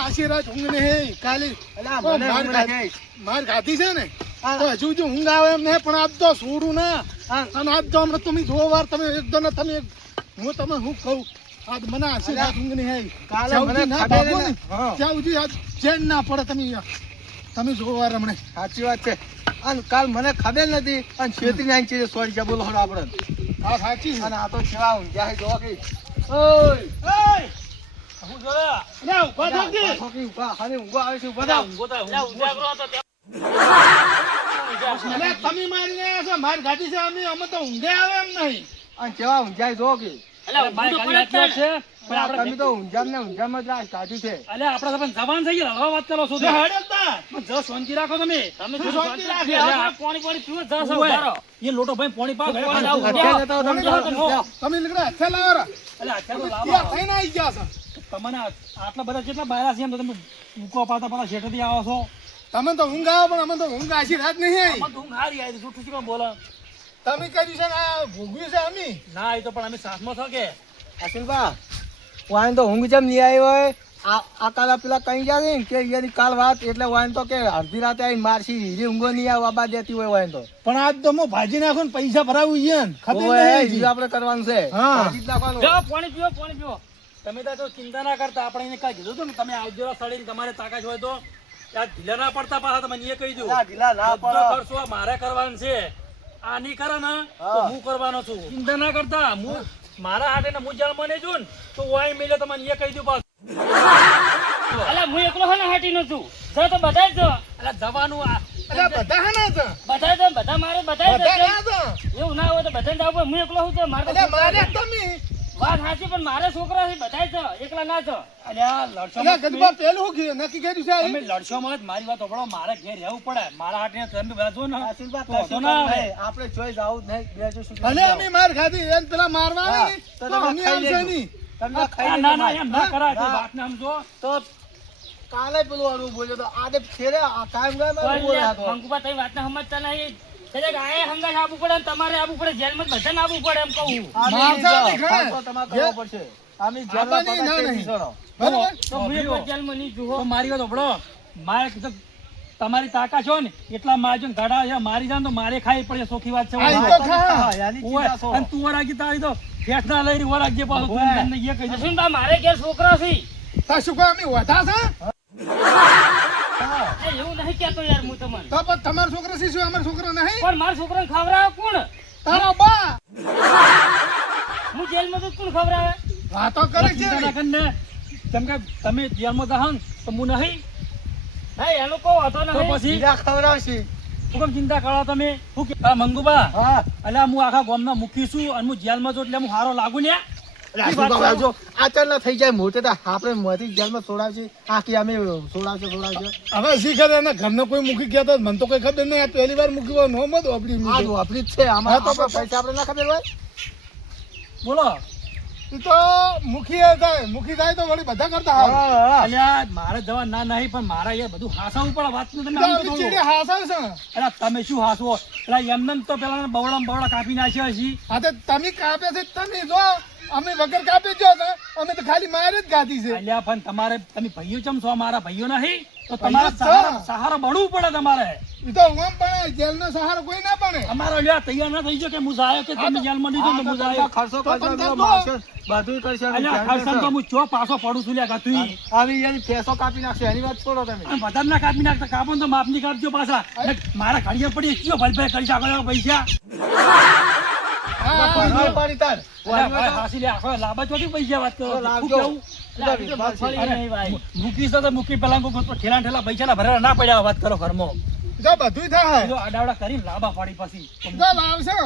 આશીર્વાદ ઊંઘ ને હે કાલી માર ખાધી છે ને તો હજુ ઊંઘ આવે એમ નહીં પણ આજ તો છોડું ના અને આજ તો હમણાં તમે જો વાર તમે એકદમ તમે હું તમે હું કહું આજ મને આશીર્વાદ ઊંઘ ને હે કાલે મને ખબર ને ત્યાં સુધી આજ ચેન ના પડે તમે જો વાર હમણે સાચી વાત છે અને કાલ મને ખબર નથી અને છેતરી નાઈ છે સોરી જા બોલો આપણે આ સાચી અને આ તો કેવા ઊંઘ્યા જો કે ઓય હું જોયા લે ઉભા થા કે ઉભા ખાલી ઊંઘો આવે છે ઉભા થા ઊંઘા કરો તો અલે તમે મારીને આયા છો માર ગાડી છે અમે તો ઊંઘે આવે એમ નહીં અને કેવા ઊંઘ્યા જો કે અલે ભાઈ ગાડી છે પણ આપણે તમે તો ઊંઘામ જ રાખ કાઢ્યું છે અલે આપણે તો જવાન થઈ ગયા હળવા વાત કરો છો લે હેડતા જો શાંતિ રાખો તમે શાંતિ રાખો પાણી પીવો જા છો ઉભારો એ લોટો ભાઈ પાણી પાવ તમે નીકળો હાથે લાવો અલે આખા તો ત્યાં લાવો થઈને આવી ગયા છો તમને આટલા બધા કેટલા બાયરા છે એમ તો તમે ઉકો પાતા પાતા શેઠથી આવો છો તમે તો ઊંઘ આવો પણ અમે તો ઊંઘ આશીર્વાદ નહીં આવી અમે તો ઊંઘ હારી આવી જૂઠું શું બોલો તમે કર્યું છે ને આ ભોગવ્યું છે અમે ના એ તો પણ અમે સાસમાં છો કે અશિલબા વાઈન તો ઊંઘ જેમ નહીં આવી હોય આ કાલા પેલા કઈ ગયા છે ને કે યાની કાલ વાત એટલે વાઈન તો કે અડધી રાતે આવીને મારસી હીરી ઊંઘો નહીં આવે આબા દેતી હોય વાઈન તો પણ આજ તો હું ભાજી નાખું ને પૈસા ભરાવું છે ને ખબર નહીં આપણે કરવાનું છે હા. ભાજી જ નાખવાનું. જો પાણી પીવો તમે તો ચિંતા ના કરતા આપણે એને કઈ કીધું હતું ને તમે આવજો સડીને તમારે તાકાત હોય તો ત્યાં ઢીલા ના પડતા પાછા તમે એ કહી દઉં ના, ઢીલા ના બધો પડો. ખર્ચો મારે કરવાનો છે આ નહીં કરે ને તો હું કરવાનો છું ચિંતા ના કરતા હું મારા હાથે ને હું જાણ મને જો ને તો વાય મેલે તમને એ કહી દઉં પાછું અલા હું એકલો હે ને હાટી નો છું જો તો બધા જ જો એટલે જવાનું અરે બધા હે ને તો બધા જ બધા મારે બધા જ બધા ના તો એવું ના હોય તો બધા જ આવો હું એકલો હું તો મારે અરે મારે તમે વાત સાચી પણ મારે છોકરા છે બધા જ એકલા ના છો અરે આ લડશો અરે ગજબા પેલું શું કીધું નક્કી કર્યું છે તમે લડશો માં મારી વાત સાંભળો મારે ઘેર રહેવું પડે મારા હાથે તમે બધા જો ને આશીર્વાદ તો વાંધો કશું ના કામ આવે. નહીં. આપણે જોઈ જાવું જ નહીં બેજો શું ભલે અમે માર ખાધી એને પેલા મારવા આવે ને તો તો તમે અમે ખાઈ આવશે લેજો. નહીં તમે ખાઈ ના લેજો ના ભાઈ. એમ ના કરાય તે ના. વાતને સમજો તો કાલે પેલું અનુ બોલ્યો તો આજે ફેરે આ કાયમ ગાયમ અનુ બોલ્યા હતો. મંગુબા તમે વાતને સમજતા નહીં કદાચ આએ હંગાત આવવું પડે ને તમારે આવવું પડે જેલમાં જ બધાને આવવું પડે એમ કહું આમે મારતા નહીં નહીં જાઓ. ખરા. ખાસો તમારે કરવો પડશે. આમે જેલમાં આબાની ના પગાર નહીં. થઈ જશો. બરાબર તો હું એક વાર જેલમાં નહીં જુઓ તો મારી વાત સાંભળો મારે કીધું તમારી તાકાત છો ને એટલા મારજો ને ગાડા છે મારી જાન તો મારે ખાઈ પડે સોખી વાત છે આ ઈ તો તમે ખા. ખા, યાની ઓય, ચિંતા છો. અને તું વરાગી તારી તો ફેટ ના લઈ રહી વરાગજે પાછો તું ઓય. તમને એ કહી દે અશ્વિનબા મારે ઘેર છોકરા છે તા શું કહો અમે વધા છે એ એવું નહીં કહેતો યાર હું તમને તો પણ તમારો છોકરો છે શું અમારો છોકરો નહીં પણ મારા છોકરાને ખવડાવે કોણ તારો બા હું જેલમાં તો કોણ ખવડાવે વાતો કરે છે ચિંતા ના કરીને કેમ કે તમે જેલમાં જાઓ ને તો હું નહીં હા એનો કહો હતો તો નહીં પછી બીજા ખવડાવશે. હું કેમ ચિંતા કરો તમે હું કે આ મંગુબા હા. અલ્યા હું આખા ગામના મુખી છું અને હું જેલમાં છું એટલે હું હારો લાગુ ને ઈ વાત છે. જો આચર ના થઈ જાય મોટે તો આપણે મોટી જેલમાં છોડાવશે આખી અમે છોડાવશે હવે શીખર એના ઘરનો કોઈ મૂકી ગયા તો મને તો કઈ ખબર નહીં આ પહેલી વાર મૂકી નો મત આપડી આ જો આપણી જ છે આમાં હા, તો આપણે પૈસા આપણે ના ખબર હોય. બોલો એ તો મુખી થાય તો વળી બધા કરતા હારું. અલ્યા મારે જવા ના નહીં પણ મારા યાર બધું હાસાવું પડે વાત તમે તો આમ તો અમે બોલો. ચીડી હાસાવ છે અલ્યા તમે શું હાસવો અલ્યા એમને તો પેલા બવડા કાપી નાખ્યા છે હા તો તમે કાપે છે તમે જો અમે વગર કાપી જો છે અમે તો ખાલી માર જ ગાધી છે અલ્યા પણ તમારે તમે ભાઈઓ ચમ છો મારા ભાઈઓ નહીં તો ભાઈઓ તમારે જ છો. સહારો બનવું પડે તમારે એ તો હું પણ જેલનો સહારો કોઈ ના પડે અમારો અલ્યા તૈયાર ના થઈ ગયો કે હું જાય કે તમે જેલમાં દીધો ને હું જાય ખર્ચો તો કરશો તમે તો તો મારશો, બધું કરશે અલ્યા ખર્ચન તો હું ચો પાછો પડું છું લ્યા તું આવી યાની ફેસો કાપી નાખશે એની વાત છોડો તમે. વધારે ના કાપી નાખતા કાપો ને તો માપની કાપજો પાછા ને મારા ઘડિયા પડી કયો ભલભાઈ કરી શકો પૈસા હા, ભરવા પાડી તાર. અલ્યા ભાઈ હાસી લે આખો લાંબા ચોથી પૈસા વાત કરો તો શું લાવજો. કેવું? એટલે આવી તો મગફળી નહીં ભાઈ મૂકી તો મૂકી પેલા ઠેલા ઠેલા પૈસા ના ભરેલા ના પડ્યા વાત કરો ઘરમાં જો બધું થાય જો આડાવડા કરીને લાંબા પાડી પછી જો લાવશે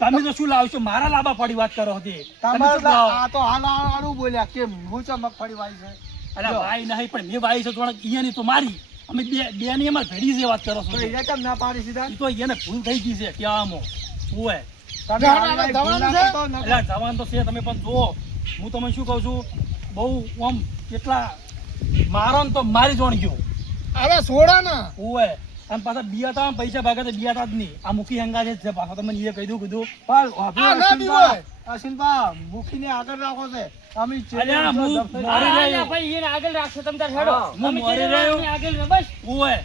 તમે તો શું લાવશો મારા લાંબા પાડી વાત કરો હતી તમે તમારે શું લાવો? આ તો હાલાવાળું બોલ્યા કે હું ચો મગફળી વાવી છે. અલ્યા ભાઈ નહીં પણ મેં ભાઈ છે થોડાક ઈયાની તો મારી અમે બે ની અમારે ભેડી છે વાત કરો છો તો એને કેમ ના પાડી સીધા? ઈ તો એને ભૂલ થઈ ગઈ છે કહેવામાં ઓય તમે હવે આવી જવાનું ભૂલ ના છે? કરતો ન અલ્યા જવાન તો છે તમે પણ જુઓ હું તમને શું કહું છું બહુ આમ કેટલા મારો ને તો મારી જોણ ગયો હવે સોડા ના ઓય અને પાછા બિયાતા પૈસા ભાગે તો બિયાતા જ નહીં આ મુખી હંગા છે પાછા તમને એ કીધું પણ આ ના બીવાય. અશ્વિનભા મૂકીને આગળ રાખો છે અમે અલ્યા, હું મારી રહ્યો. ભાઈ એને આગળ રાખશો તમે તાર હેડો હા, હું અમે મારી ચીરે રહ્યો. અમે આગળ રહો, બસ ઓય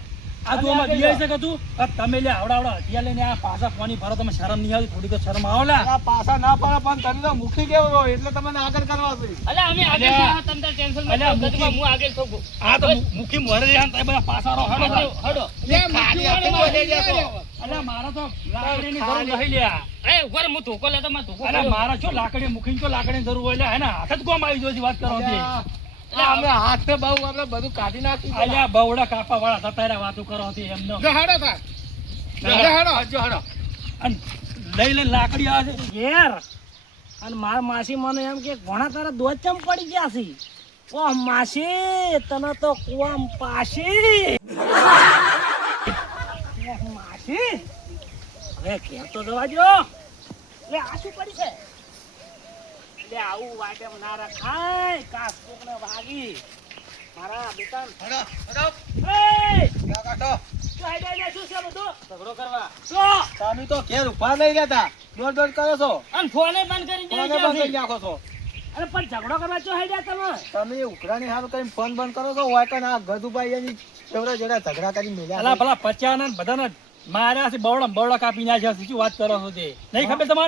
આ તો આમાં બિયાઈ શકે તું આ તમે લે આવડા હથિયાર લઈને આ પાછા પાણી ભરો તમે શરમ નહીં આવતી થોડી તો શરમ આવો લા આ પાછા ના પડે પણ તમે તો મૂકી કેવો રહો એટલે તમને આગળ કરવા છે અલ્યા અમે આગળ અલ્યા. છે, તમે તાર ટેન્શન મત અલ્યા, લો ગજબા, હું આગળ થઉં. આ તો મુખી મોરે રહ્યા ને બધા પાછા રહો હેડો હડો, હડો. ખાલી હાથે ખાલી બોલે હાથે છે. અલ્યા મારા તો લાકડીની જરૂર નહીં લ્યા એ ઉભા રહો, હું ધોકો લેતો માં ધોકો અલ્યા કર્યો. મારા છો લાકડી મુખીને છો લાકડીની જરૂર હોય લ્યા હે ને હાથ જ કોમ આવી જોઈતી વાત કરો છે અમે હાથ બહુ આપણે બધું કાઢી નાખ્યું અલ્યા બવડા કાપા વાળા થતા રહ્યા વાતો કરો છે એમનો જો હાડો થા. જો હાડો. જો હડો અને લઈ લઈને લાકડી આવે છે ઘેર અને માર માસી મને એમ કે ઘણા તારા દોધ ચમ પડી ગયા છે ઓ માસી તને તો કુવામ પાસી ઓહ, માસી હવે ઘેર તો જવા દો લે આ શું પડી છે લે આવું વાટે ના રખાય કાસ કોકને વાગી મારા બેટા હડો હડો એ કાઢો શું આઈડિયા લે શું છે બધું ઝઘડો કરવા શું તમે તો ઘેર ઉભા નહીં રહેતા દોડ કરો છો અને ફોને બંધ કરી ફોને દેજો બંધ કરી નાખો છો અરે પણ ઝઘડો કરવા શું આઈડિયા તમે તમે ઉઘરાણી હારું કરીને ફોન બંધ કરો છો વાયકન આ ગધુભાઈ એની છોકરા જોડે ઝઘડા કરી મેલ્યા અલા ભલા પચાના બધાના માર્યા છે બવડા બવડા કાપી નાખ્યા છે શું વાત કરો છો તે નહીં ખબર તમને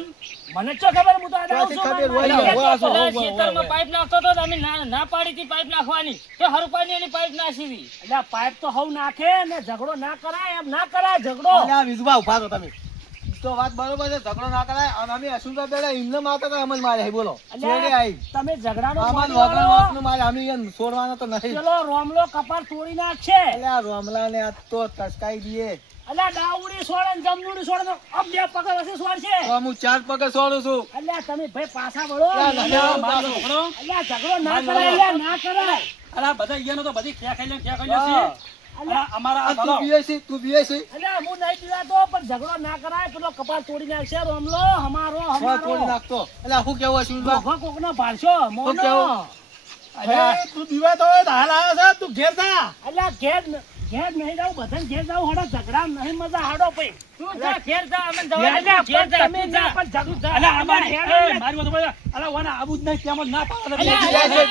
મને શું ખબર હું તો આજે આવું ક્યાંથી છું ખબર મારા હોય? ઘેર. હોય, પેલા ખેતરમાં પાઇપ નાખતો તો તમે ના પાડી હતી પાઇપ નાખવાની તો હરુપાની એની પાઇપ નાખી એટલે આ પાઇપ તો હવ નાખે ને ઝઘડો ના કરાય એમ ના કરાય ઝઘડો અલ્યા વિજુભા ઉભા છો તમે ઈ તો વાત બરોબર છે ઝઘડો ના કરાય અને અમે અશ્વિનભાઈ બેડા એમને મારતા હતા અમન મારે બોલો અલ્યા, છેડે આઈ તમે ઝઘડાનો આમાં પાણી વગર વાળો, વાતનું મારે અમે એને છોડવાનો તો નથી પેલો રોમલો કપાળ તોડી નાખશે અલ્યા રોમલા ને આ તો કસકાઈ દઈએ અલ્યા ડાવડી છોડે ને જમણુડી છોડે તો અબ બે પકડ હશે છોડશે તો હું 4 પગે છોડું છું અલ્યા તમે ભાઈ પાછા વળો અલ્યા, અલ્યા, મારો છોકરો અલ્યા ઝઘડો ના કરાય અલ્યા ના કરાય અલા બધા ઈયાનો તો બધી ક્યાં ખાઈ લે ક્યાં ખાઈ લે છે અલા અમારા આ તું ભલો પીએ છે તું પીએ છે અલ્યા હું નહીં પીવાતો પણ ઝઘડો ના કરાય પેલો કપાળ તોડી નાખશે રોમલો હમારો છોડ તોડી હમારો નાખતો એટલે હું કેવું અશ્વિનભાઈ ભોગો કોકનો ભાળશો મોનો કેવું? અલ્યા એ, તું દીવાતો હોય તો હાલ આવ્યો છે તું ઘેર થા. અલ્યા ઘેર નહીં જાવ બધાને ઘેર જાવ હડો ઝઘડા નહીં મજા હાડો પઈ તું જા ઘેર જા અમે અલ્યા, ઘેર પણ જા તમે તું ના જા પણ ઝઘડું અલા ઝઘડા અમારી હેડો ને. મારી વાત બોલે અલા વાના આબુ જ નહીં તેમ જ ના પાડે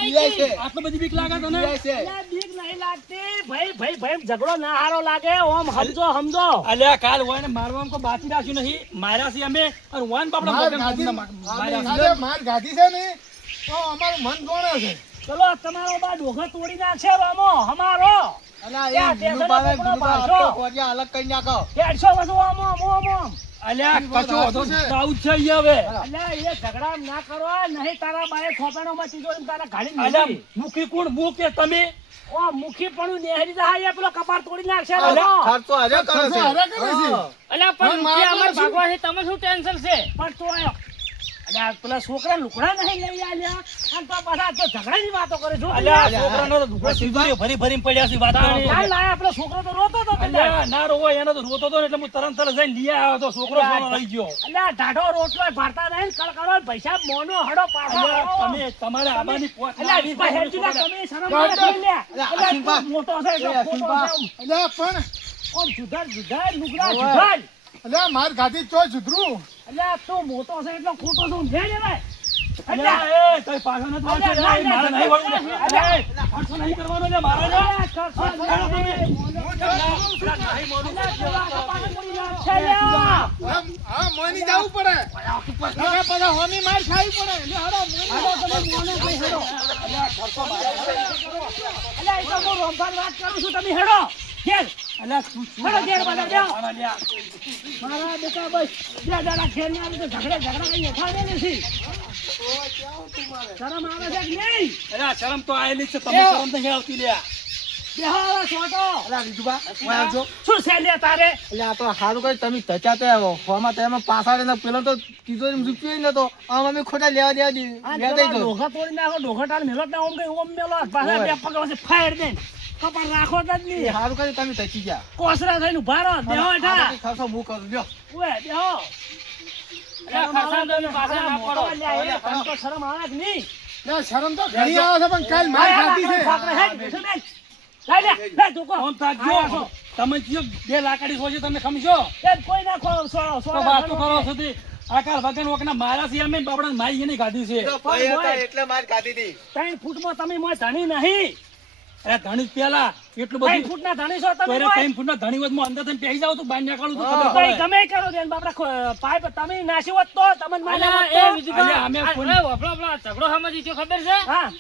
બીવાય છે આટલો બધી બીક લાગે તને બીવાય છે અલ્યા, બીક નહીં લાગતી ભાઈ ઝઘડો ના હારો લાગે ઓમ સમજો અલ્યા કાલ હોય ને મારવામાં કોઈ બાકી રાખ્યું નહીં માર્યા છે અમે અને વાન બાપડા માર મોઢે ગાધી- માર્યા છે. આજે માર ગાધી છે ને તો અમારું મન ગોણે છે. ચલો તમારો બા ડોઘા તોડી નાખશે રામો હમારો અલા એ ત્યાં વિનુભાઈ ટેસનો વિનુભાઈ કપડો આપતો કોરિયા અલગ કરી નાખો 150 વધુ આમો આમો અલ્યા વાત કચો હતો સાચી છે. આવું જ છે અહીંયા હવે અલ્યા એ ઝઘડા ના કરો નહીં તારા બાએ ખોપાણોમાં તિજોરી તારા ગાડી અલ્યા મેલી. મુખી કોણ મૂકે તમે ઓ મુખી પણ નેહરી જાય પેલો કપાળ તોડી નાખશે અલ્યા રામો. ખર્ચો હરે કરે છે ખર્ચો હરે કરે છે. હા. અલ્યા પણ હા, મુખી મારે અમાર શું? ભાગવા છે તમે શું ટેન્શન છે પણ તો અલ્યા પેલા છોકરા લુકડા નહીં લઈ આલ્યા અને તો પાછા તો ઝઘડાની વાતો કરે છો અલ્યા છોકરાનો તો દુખો સીધું ભરી ભરીને પડ્યા છે વાત કરો છો. કાલ લાયા પેલો છોકરો તો રોતો તો પેલા અલ્યા ના રોવો એનો તો રોતો હતો ને એટલે હું તરત જઈને લઈ આવ્યો તો છોકરો સોનો લઈ ગયો અલ્યા ઢાઢો રોટલો ભારતા નહીં કળકળો પૈસા મોનો હડો પાછો અલ્યા તમે તમારે આબાની પોત અલ્યા વીસભાઈ હેલજીના તમે શરમ ના, ના કરી લે અલ્યા, અલ્યા અશ્વિનભા. મોટો છે એટલે અલ્યા, ખોટો અશ્વિનભા. છે અલ્યા પણ ઓમ જુધાર લુગડા ઓવે. જુધાર અલ્યા માર ગાધી ચો સુધરું. અલ્યા તું મોટો છે એટલે ખોટો છે ઊંધે લેવાય અલ્યા એ તઈ પાછો નથી વળતો. અલ્યા, એ મારે નહીં વળવું. અલ્યા એ ખર્ચો નહીં કરવાનો લે મારે લે. અલ્યા, કરશો નહીં. અલ્યા, હા મોની જવું પડે. નકર પાછા હોમી માર ખાવી પડે. એટલે હાલો મોની. અલ્યા, એ તો હું રોમભાન વાત કરું છું તમે હેડો ઘેર અલ્યા તું શું હેડો ઘેર બધા જાઓ. અલ્યા મારા બેટા બસ બે દાડા ઘેર ને આવી તો ઝઘડા કઈ નખાડે નથી શરમ આવે છે કે નહીં અલ્યા શરમ તો આયેલી જ છે તમે શરમ નહીં આવતી લ્યા બેહાડો છોટો અલા વિજુભા ઓય આવજો શું છે લે તારે એટલે આ તો સારું કરી તમે ધચા તે ફોમાં તેમાં પાછા ને પેલો તો તિજોરી મૂક્યો નતો આમ અમે ખોટા લેવા દેવા દી આ લેવા પેલા દઈ ડોઘા તોડી નાખો ડોઘા ટાળ મેલો ના ઓમ કઈ ઓમ મેલો પાછા ઓય. બે પગ વચ્ચે ફાયર દે કપાળ રાખો જ નહીં સારું કરી તમે ધચી ગયા કોસરા થઈને ઉભા રહો બેહો હેઠા આ ખર્ચો હું કરું લ્યો ઓય બેહો અલ્યા ખરસાણ તમે પાછા ના પડો અલ્યા, એ તને તો શરમ આવે કે નહીં અલ્યા શરમ તો ઘણી આવે છે પણ કાલ માર ખાધી છે. લઈ લે, લે, તું કહો. ફોન થાકજો. આયા છો. તમે કયો 2 લાકડી સોચી તમે ખમશો એ કોઈ નાખો તો વાતો કરો છો તે આકાર વગન વગના મારા છે અમે બાપડા માઈ એની ગાધી છે તો ભાઈ હતા એટલે માર ખાધી હતી 3 ફૂટમાં તમે મોય ધણી નહીં. અરે ધણી પેલા એટલું 3 બધું ફૂટના ધણી છો તમે તો મોય. 3 ફૂટના ધણી વધ અંદર તમે પેહી જાવ તો બહાર નીકળું તો હા. ખબર ભાઈ પડે. ગમે કરો દેન બાપડા પાઇપ તમે નાસી હોત તો તમને માર્યા હોત અલ્યા, તો. એ વિજુભા, અમે આ- કોઈ- અરે વફલો વફલો, આ ઝઘડો સમજી છો ખબર છે? હા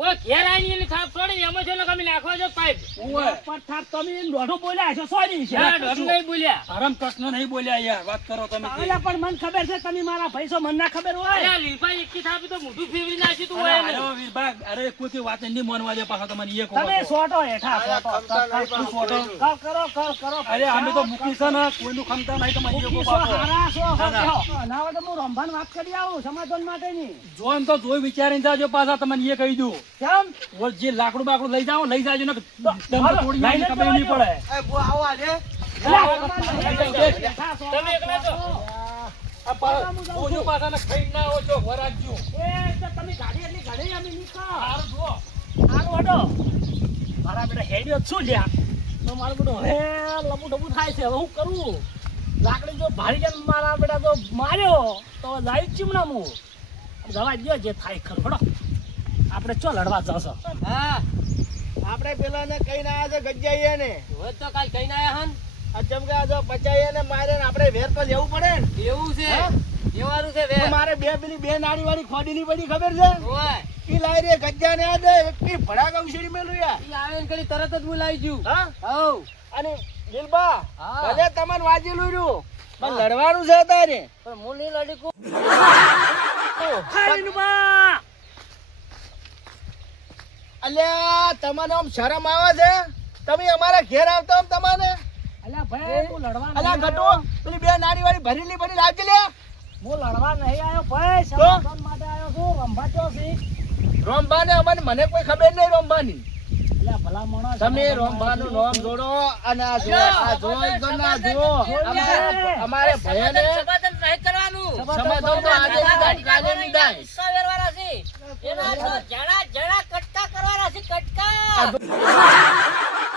ઓય ઘેર આવીને એની થાપ છોડીને એમાં છે ને કે અમે નાખવા જો પાઇપ. ઓય, પર થાપ તમે એમ દોઢું બોલ્યા છો સોરી છે ના, દોઢું નહીં બોલ્યા. હરામ કૃષ્ણ નહીં બોલ્યા યાર વાત કરો તમે તે. અલ્યા પણ મને ખબર છે તમે મારા પૈસો મને ના ખબર હોય. અલ્યા, લીલભાઈ એકી થાપી તો મોઢું ફેરવી નાખ્યું તું અરે, હોય એને. અરે વીરભાઈ, અરે કોઈ વાત નહીં માનવા દે પાછા તમને એ કહો તમે છો. સોટો હેઠા સોટો. શું સોટો? કરો અરે અમે તો મૂકી છે ને કોઈનું ખમતા નહીં તમે એ કહો મૂકી પાછો. સો હારા સો ના, ના. હો. ના હોય તો હું રંભાન વાત કરી આવું સમાધાન માટેની. જોન તો જોઈ વિચારીને જાજો પાછા તમને એ કહી દઉં કેમ? ઓલ જે લાકડું બાકડું લઈ જાઓ લઈ જાજો ને દમ હાલો, તોડી નાખીને લઈને ખબર નહીં જવા પડે એ બો આવો આજે હેઠા સો. તમે એકલા છો? આ પાછા જોજો પાછા ને ખાઈ ના આવો છો વરાજજો. એ તો તમે ગાડી એટલી ઘણી અમે નીકળો. સારું જુઓ. હારું હડો. મારા બેટા હેડ્યો જ શું લ્યા તો મારું બેટું હે લબુ ડબુ થાય છે હવે હું કરું લાકડી જો ભારી જાય ને મારા બેટા તો માર્યો તો જાય જ ચીમણા હું જવા દો જે થાય ખરું હડો આપણે ચો લડવા જશો હા, આપણે પેલાને કઈ ના આજે ગજાઈએ ને હોય તો કાલ કહીને આયા હન. અચમ કે આજો પચાઈએ ને મારે ને આપણે વેર તો લેવું પડે ને એવું છે. હા? એવાનું છે તો વેર. મારે બે નાડી વાળી ખોડી ની પડી ખબર છે ઓય, ઈ લાઈ રે ગજા ને આ દે એકલી ભડાકા ઉછળી મેલું યાર ઈ આવે ને ઘડી તરત જ બોલાવી જ્યું. હા હઉ. અને દિલબા હા. ભલે તમને વાજેલું રહ્યું પણ લડવાનું છે તારે પણ હું નહીં લડી કુ. હાઈનુબા અલ્યા તમને આમ શરમ આવે છે તમે અમારા ઘેર આવતો આમ તમને અલ્યા ભાઈ હું લડવા અલ્યા નહીં ઘટો આવ્યો. પેલી બે નાડી વાળી ભરેલી ભરી લાગી લે હું લડવા નહીં આવ્યો ભાઈ સમાધાન માટે આવ્યો છું રંભા ચો છે રોમબા ને મને કોઈ ખબર નહીં રોમબાની અલ્યા ભલા માણસ તમે રોમબાનું નામ જોડો અને આ જો એકદમ ના જુઓ અમારે ભયને સમાધાન નહીં કરવાનું. સમાધાન તો આજે ની દાન કાલે ની દાન હિસ્સા વેરવાના છે. એના તો જણા જણા કટકા કરવાના છે, કટકા.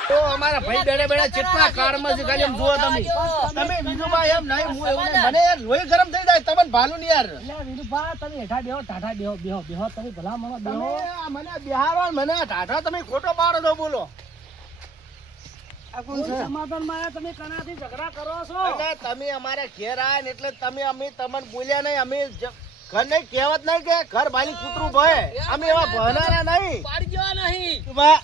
તો અમારા ભાઈ બેડે બેડે કેટલા કાળમાં છે ખાલી એમ જુઓ તમે બીજું ભાઈ એમ નહીં હું એવું નહીં. મને યાર લોહી ગરમ થઈ જાય તમને ભાલું નહીં યાર અલ્યા વિનુભા તમે હેઠા બેહો ટાઢા બેહો તમે ભલા માણસ તમે બેહો આ મને બિહારો ને મને ટાઢા તમે ખોટો પાડો છો બોલો આ કોણ છે? સમાધાનમાં આયા તમે કનાથી ઝઘડા કરો છો એટલે તમે અમારે ઘેર આયા ને એટલે તમે અમે તમને બોલ્યા નહીં અમે ઘર નહીં કહેવત નહીં કે ઘર બાલી કૂતરું ભય અમે એવા ભણાના નહીં પાડી જવા નહીં.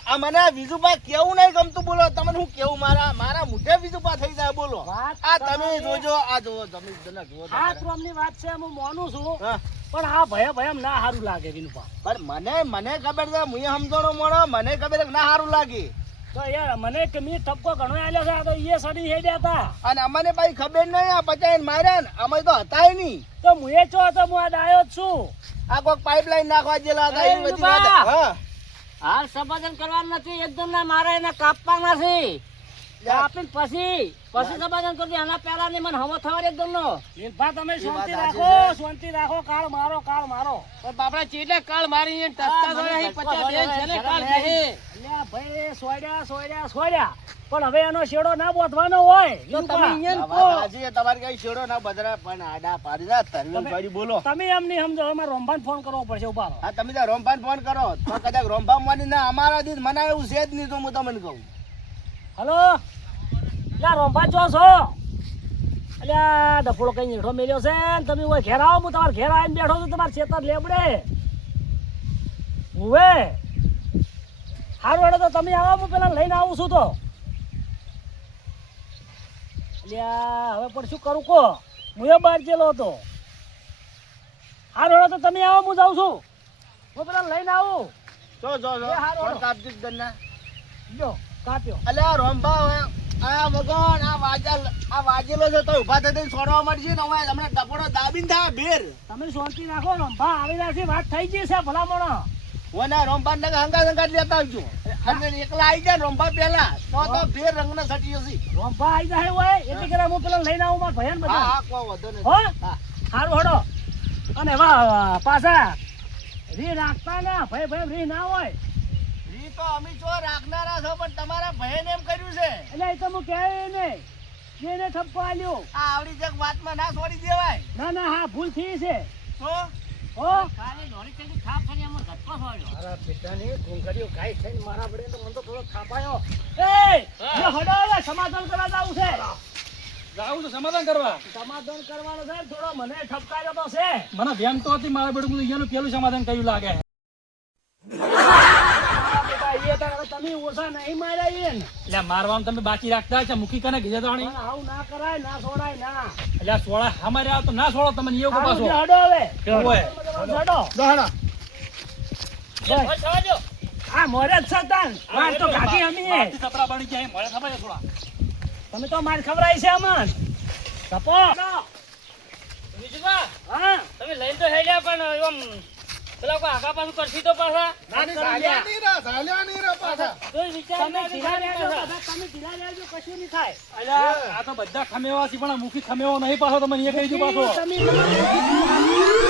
આ મને બીજું કેવું નહીં ગમતું બોલો તમને હું કેવું મારા મુઢે બીજું થઈ જાય બોલો વાત આ તમે જોજો આ જોવો તમે જરા જુઓ તો આ ખરા. ક્રમની વાત છે હું માનું છું હા. પણ આ ભયમ ના સારું લાગે વિનુભા પણ મને ખબર છે હું સમજણો મળો મને ખબર છે કે ના સારું લાગે તો યાર મને કે મી ટપકો ઘણો આલ્યો છે આ તો એ સડી હેડ્યા હતા અને અમને ભાઈ ખબર નહીં આ પચાઈને માર્યા ને અમે તો હતા નહીં તો મુએ ચો તો હું આ ડાયો જ છું આ કોઈક પાઇપલાઈન નાખવા જેલા હતા એ એવી બધી વાત વિનુભા. હા હાલ સમાધાન કરવાનું નથી, એકદમ ના મારે એને કાપવાના છે. કાપીને પછી સમાધાન કરજો. આના પહેલા ની મને હવો થવા એકદમ નો. વિનુભા તમે શાંતિ વાત રાખો સાચી છે. શાંતિ રાખો કાળ મારો પણ બાપડા ચેટલે કાળ મારીને ટસકા મને જોડે અહીં ધક્કો 50 જોડે, બેન છે ને કાળ શરમ કહે. અલ્યા ભાઈ સોડ્યા પણ હવે એનો શેડો ના બોધવાનો હોય તો તમે અહીંયા આ ને કહો. વાત સાચી છે, તમારી કઈ છેડો ના બદરા પણ આડા પાડી ના તરવેલ પાડી બોલો તમે એમ નહીં સમજો અમારે રોમભાન ફોન કરવો પડશે ઉભા રહો. હા તમે ત્યાં રોમભાન ફોન કરો તો કદાચ રોમભાન માની ના અમારા દીધ મનાય એવું છે જ નહીં તો હું તમને કહું હલો લા રોમભા ચો છો અલ્યા ડફોળો કઈ હેઠો મેલ્યો છે ને તમે ઓય ઘેર આવો હું તમારા ઘેર આવીને બેઠો છું તમારા ખેતર લેબડે હુવે હારું હેડો તો તમે આવો હું પેલા લઈને આવું છું તો અલ્યા હવે પણ શું કરું કો હું એ બહાર ગયેલો હતો હારું હેડો તો તમે આવો હું જાઉં છું હું પેલા લઈને આવું જો એ હારો ફોન હારો. કાપજી જ દરના જો કાપ્યો અલ્યા રોમભા હવે આ વગર આ વાજેલો છે તો ઊભા થઈને છોડવા મળશે ને હવે હમણાં ટપોડો દાબીને થાય ભેર તમે શાંતિ રાખો રંભા આવેલા છે વાત થઈ ગઈ છે ભલામણો ઓના રોમભાન ને હંગા લેતા આવજો અને એકલા આવી જાય ને રોમભા પહેલા તો ફેર રંગને સટી હશે રંભા આવી જાય હોય એટલે કે હું પેલા લઈને આવું મારા ભયાન હા બધા હા કોઈ વધો નહીં હો હા સારું હડો અને વાહ પાછા રી રાખતા ના ભાઈ રી ના હોય ઈ તો અમે જો રાખનારા છો પણ તમારા ભયને એમ કર્યું છે એટલે એ તો હું કહે ને જેને ઠપકો આલ્યો આ આવડી જગ વાતમાં ના છોડી દેવાય ના ના હા ભૂલ થઈ છે તો હો ખાલી લોરી ચડી થાપ ખાલી અમર ધક્કો છોડ્યો મારા પિતાને ઘૂંઘરીઓ ગાય થઈને મારા પડે તો મને તો થોડો થાપાયો એ યો હડો હવે સમાધાન કરવા જાવું છે જાવું તો સમાધાન કરવા સમાધાન કરવાનો છે થોડો મને ઠપકાયો તો છે મને ધ્યાન તો હતી મારા બેડું એનું પેલું સમાધાન કર્યું લાગે બેટા એ તો હવે તમે ઓછા નહીં માર્યા ઈ ને એટલે મારવાનું તમે બાકી રાખતા છે મૂકી કને કીધા તો પણ આવું ના કરાય ના છોડાય ના એટલે સોળા અમારે આ તો ના સોળો તમને એવું હારું પાછો છે, હડો હવે ઓય હડો દહાડા આ મોરે જ છે તાન માર તો કાઢી અમી બારથી સપરા બની ગયા મળે ખબર છે થોડા તમે તો માર ખવરાય છે અમન સપો હા તમે લઈને તો હેડ્યા પણ એમ પેલા કોઈ આગા પાછું કરશી તો પાછા નાની ઝાલ્યા નહીં રા પાછા કોઈ વિચાર તમે ના ઢીલા રહેજો પાછા. બધા તમે ઢીલા રહેજો કશું નહીં થાય અલ્યા આ તો બધા ખમેવા છે પણ આ મુખી ખમેવો નહીં પાછો તમને એ કહી દઉં પાછો તમે